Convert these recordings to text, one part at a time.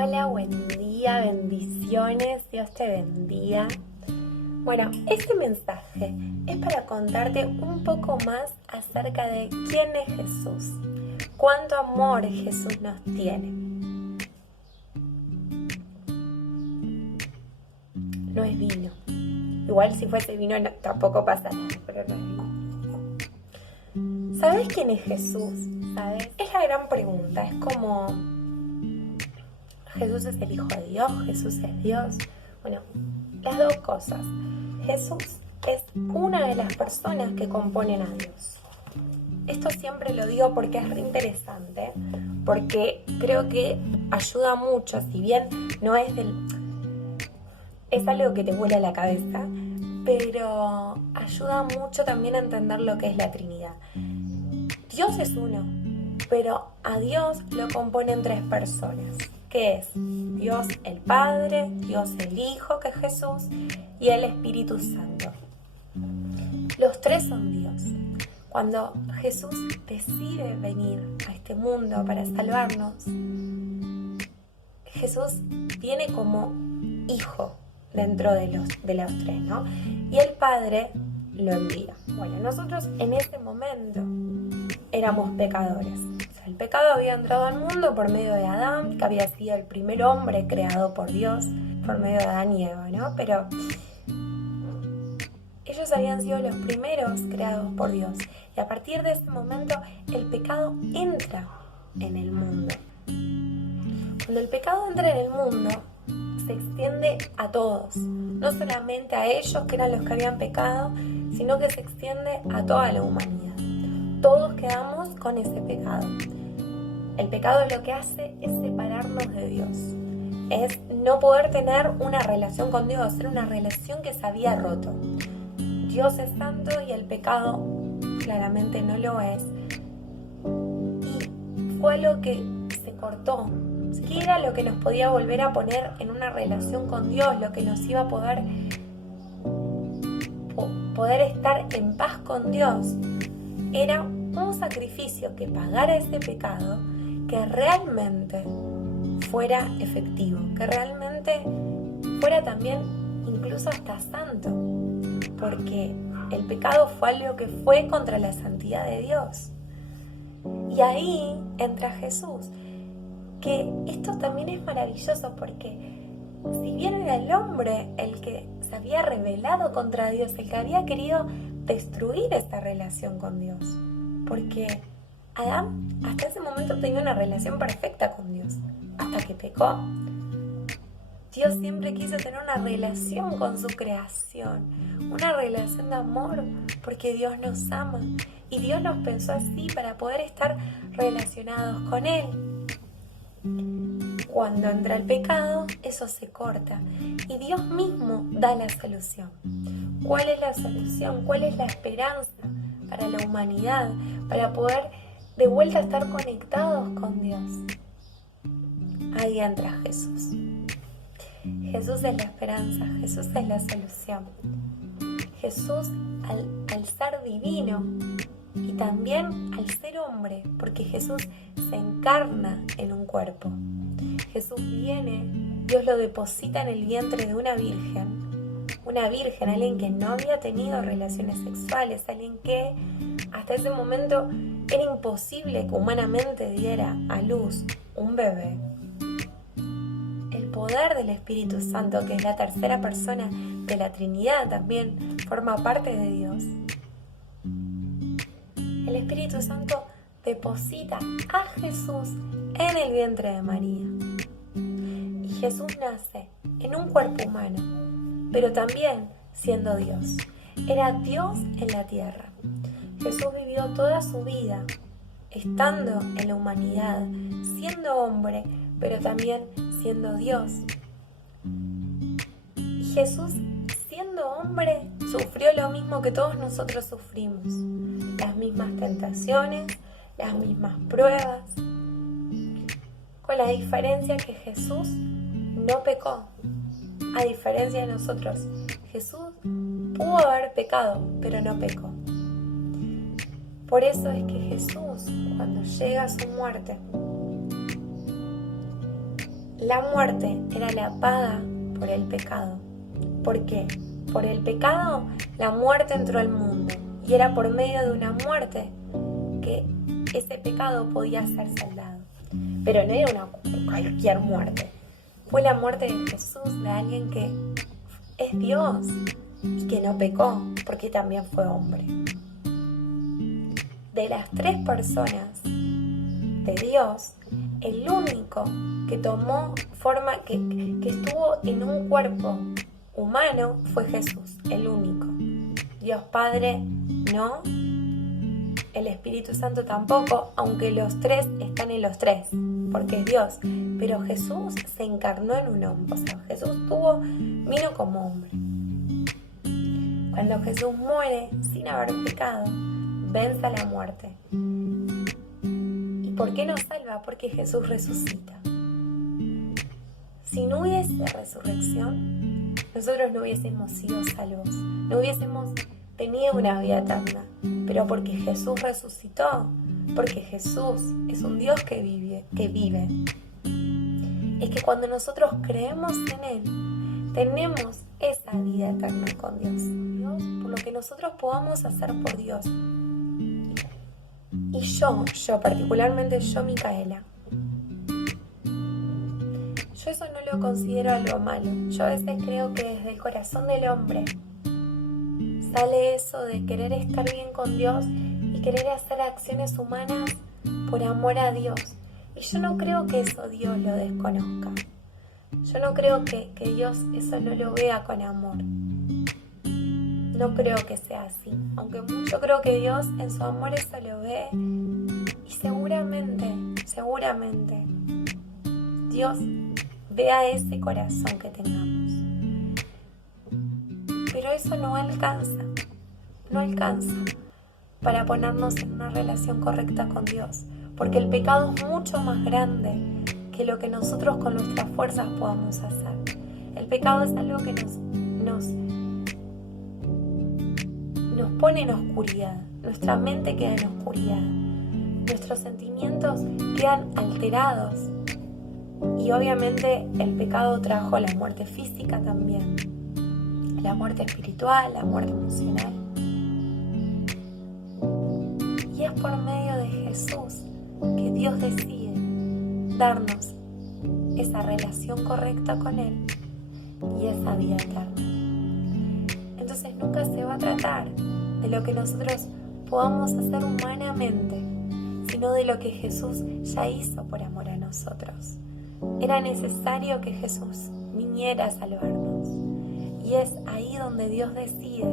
Hola, buen día, bendiciones, Dios te bendiga. Bueno, este mensaje es para contarte un poco más acerca de quién es Jesús, cuánto amor Jesús nos tiene. No es vino. Igual si fuese vino tampoco pasa nada, pero no es vino. ¿Sabes quién es Jesús? ¿Sabes? Es la gran pregunta, es como... Jesús es el Hijo de Dios, Jesús es Dios. Bueno, las dos cosas. Jesús es una de las personas que componen a Dios. Esto siempre lo digo porque es re interesante, porque creo que ayuda mucho, si bien no es es algo que te vuela la cabeza, pero ayuda mucho también a entender lo que es la Trinidad. Dios es uno, pero a Dios lo componen tres personas, que es Dios el Padre, Dios el Hijo, que es Jesús, y el Espíritu Santo. Los tres son Dios. Cuando Jesús decide venir a este mundo para salvarnos, Jesús viene como hijo dentro de los tres, ¿no? Y el Padre lo envía. Bueno, nosotros en ese momento éramos pecadores. O sea, el pecado había entrado al mundo por medio de Adán, que había sido el primer hombre creado por Dios, por medio de Adán y Eva, ¿no? Pero ellos habían sido los primeros creados por Dios. Y a partir de ese momento, el pecado entra en el mundo. Cuando el pecado entra en el mundo, se extiende a todos. No solamente a ellos, que eran los que habían pecado, sino que se extiende a toda la humanidad. Todos quedamos con ese pecado. El pecado lo que hace es separarnos de Dios. Es no poder tener una relación con Dios, era una relación que se había roto. Dios es santo y el pecado claramente no lo es. Y fue lo que se cortó. ¿Qué era lo que nos podía volver a poner en una relación con Dios? Lo que nos iba a poder estar en paz con Dios. Era un sacrificio que pagara ese pecado, que realmente fuera efectivo, que realmente fuera también incluso hasta santo, porque el pecado fue algo que fue contra la santidad de Dios. Y ahí entra Jesús, que esto también es maravilloso porque si bien era el hombre el que se había rebelado contra Dios, el que había querido destruir esta relación con Dios, porque Adán hasta ese momento tenía una relación perfecta con Dios, hasta que pecó. Dios siempre quiso tener una relación con su creación, una relación de amor, porque Dios nos ama y Dios nos pensó así para poder estar relacionados con Él. Cuando entra el pecado, eso se corta y Dios mismo da la solución. ¿Cuál es la solución? ¿Cuál es la esperanza para la humanidad? Para poder de vuelta estar conectados con Dios. Ahí entra Jesús. Jesús es la esperanza, Jesús es la solución. Jesús al ser divino y también al ser hombre, porque Jesús se encarna en un cuerpo. Jesús viene, Dios lo deposita en el vientre de una virgen, alguien que no había tenido relaciones sexuales, alguien que hasta ese momento era imposible que humanamente diera a luz un bebé. El poder del Espíritu Santo, que es la tercera persona de la Trinidad, también forma parte de Dios. El Espíritu Santo deposita a Jesús en el vientre de María. Y Jesús nace en un cuerpo humano, pero también siendo Dios. Era Dios en la tierra. Jesús vivió toda su vida estando en la humanidad, siendo hombre, pero también siendo Dios. Y Jesús, siendo hombre, sufrió lo mismo que todos nosotros sufrimos. Las mismas tentaciones, las mismas pruebas, con la diferencia que Jesús no pecó. A diferencia de nosotros, Jesús pudo haber pecado, pero no pecó. Por eso es que Jesús, cuando llega a su muerte, La muerte era la paga por el pecado. ¿Por qué? Por el pecado la muerte entró al mundo y era por medio de una muerte que ese pecado podía ser saldado. Pero no era cualquier muerte. Fue la muerte de Jesús, de alguien que es Dios y que no pecó porque también fue hombre. De las 3 personas de Dios, el único que tomó forma, que estuvo en un cuerpo humano fue Jesús, el único. Dios Padre no, el Espíritu Santo tampoco, aunque los 3 están en los 3, porque es Dios. Pero Jesús se encarnó en un hombre, o sea, Jesús vino como hombre. Cuando Jesús muere sin haber pecado, vence a la muerte. ¿Y por qué nos salva? Porque Jesús resucita. Si no hubiese resurrección, nosotros no hubiésemos sido salvos, no hubiésemos tenido una vida eterna. Pero porque Jesús resucitó, porque Jesús es un Dios que vive. Es que cuando nosotros creemos en Él, tenemos esa vida eterna con Dios, por lo que nosotros podamos hacer por Dios. Y yo particularmente yo, Micaela, yo eso no lo considero algo malo. Yo a veces creo que desde el corazón del hombre sale eso de querer estar bien con Dios y querer hacer acciones humanas por amor a Dios. Y yo no creo que eso Dios lo desconozca. Yo no creo que Dios eso no lo vea con amor. No creo que sea así. Aunque yo creo que Dios en su amor eso lo ve. Y seguramente, Dios vea ese corazón que tengamos. Pero eso no alcanza para ponernos en una relación correcta con Dios. Porque el pecado es mucho más grande que lo que nosotros con nuestras fuerzas podamos hacer. El pecado es algo que nos pone en oscuridad. Nuestra mente queda en oscuridad. Nuestros sentimientos quedan alterados. Y obviamente el pecado trajo la muerte física también. La muerte espiritual, la muerte emocional. Y es por medio de Jesús que Dios decide darnos esa relación correcta con Él y esa vida eterna. Entonces nunca se va a tratar de lo que nosotros podamos hacer humanamente, sino de lo que Jesús ya hizo por amor a nosotros. Era necesario que Jesús viniera a salvarnos. Y es ahí donde Dios decide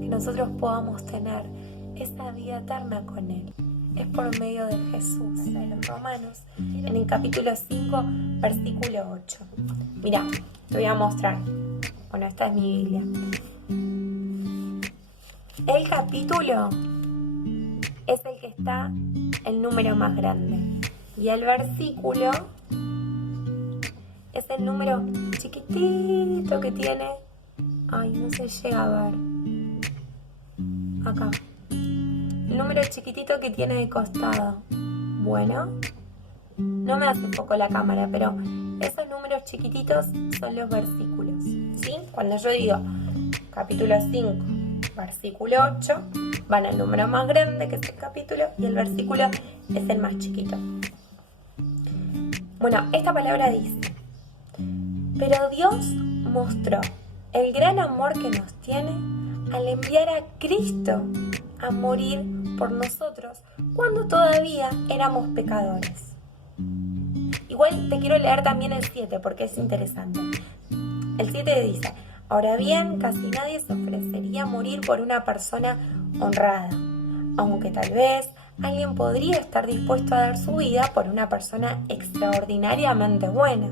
que nosotros podamos tener esa vida eterna con Él. Es por medio de Jesús. En los Romanos, en el capítulo 5, versículo 8. Mirá, te voy a mostrar. Bueno, esta es mi Biblia. El capítulo es el que está el número más grande. Y el versículo es el número chiquitito que tiene. Ay, no se llega a ver. Acá. El número chiquitito que tiene de costado. Bueno, no me hace foco la cámara, pero esos números chiquititos son los versículos, ¿sí? Cuando yo digo capítulo 5, versículo 8, van al número más grande, que es el capítulo, y el versículo es el más chiquito. Bueno, esta palabra dice: pero Dios mostró el gran amor que nos tiene al enviar a Cristo a morir por nosotros cuando todavía éramos pecadores. Igual te quiero leer también el 7 porque es interesante. El 7 dice: ahora bien, casi nadie se ofrecería a morir por una persona honrada, aunque tal vez alguien podría estar dispuesto a dar su vida por una persona extraordinariamente buena.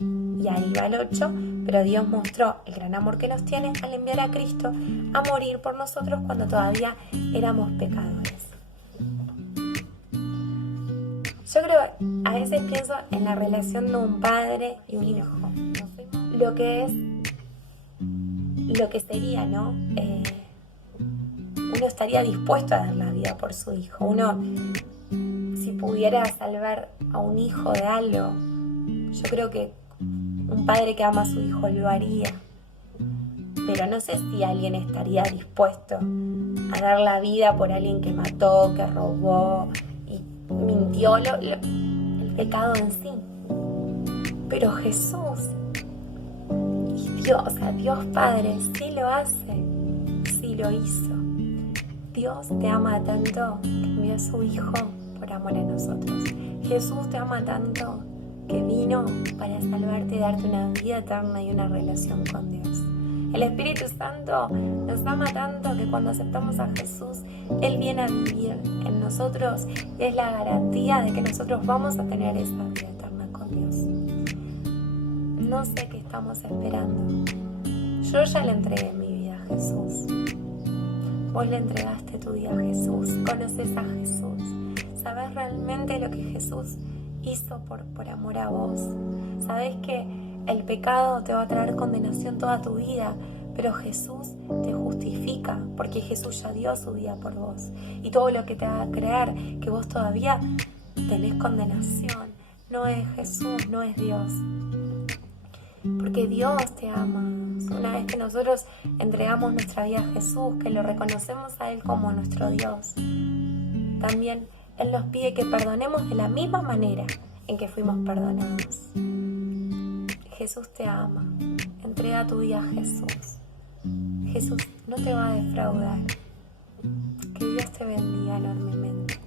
Y ahí va el 8, pero Dios mostró el gran amor que nos tiene al enviar a Cristo a morir por nosotros cuando todavía éramos pecadores. Yo creo, a veces pienso en la relación de un padre y un hijo. Lo que sería, ¿no? Uno estaría dispuesto a dar la vida por su hijo. Uno, si pudiera salvar a un hijo de algo, Yo creo que un padre que ama a su hijo lo haría, pero no sé si alguien estaría dispuesto a dar la vida por alguien que mató, que robó y mintió, el pecado en sí. Pero Jesús y Dios, o sea, Dios Padre, sí lo hace, sí lo hizo. Dios te ama tanto que envió a su Hijo por amor a nosotros. Jesús te ama tanto que vino para salvarte y darte una vida eterna y una relación con Dios. El Espíritu Santo nos ama tanto que cuando aceptamos a Jesús, Él viene a vivir en nosotros y es la garantía de que nosotros vamos a tener esa vida eterna con Dios. No sé qué estamos esperando. Yo ya le entregué mi vida a Jesús. Vos le entregaste tu vida a Jesús. Conoces a Jesús. ¿Sabés realmente lo que Jesús hizo por amor a vos? ¿Sabés que el pecado te va a traer condenación toda tu vida? Pero Jesús te justifica porque Jesús ya dio su vida por vos. Y todo lo que te haga creer que vos todavía tenés condenación no es Jesús, no es Dios. Porque Dios te ama. Una vez que nosotros entregamos nuestra vida a Jesús, que lo reconocemos a Él como nuestro Dios, también Él nos pide que perdonemos de la misma manera en que fuimos perdonados. Jesús te ama. Entrega tu vida a Jesús. Jesús no te va a defraudar. Que Dios te bendiga enormemente.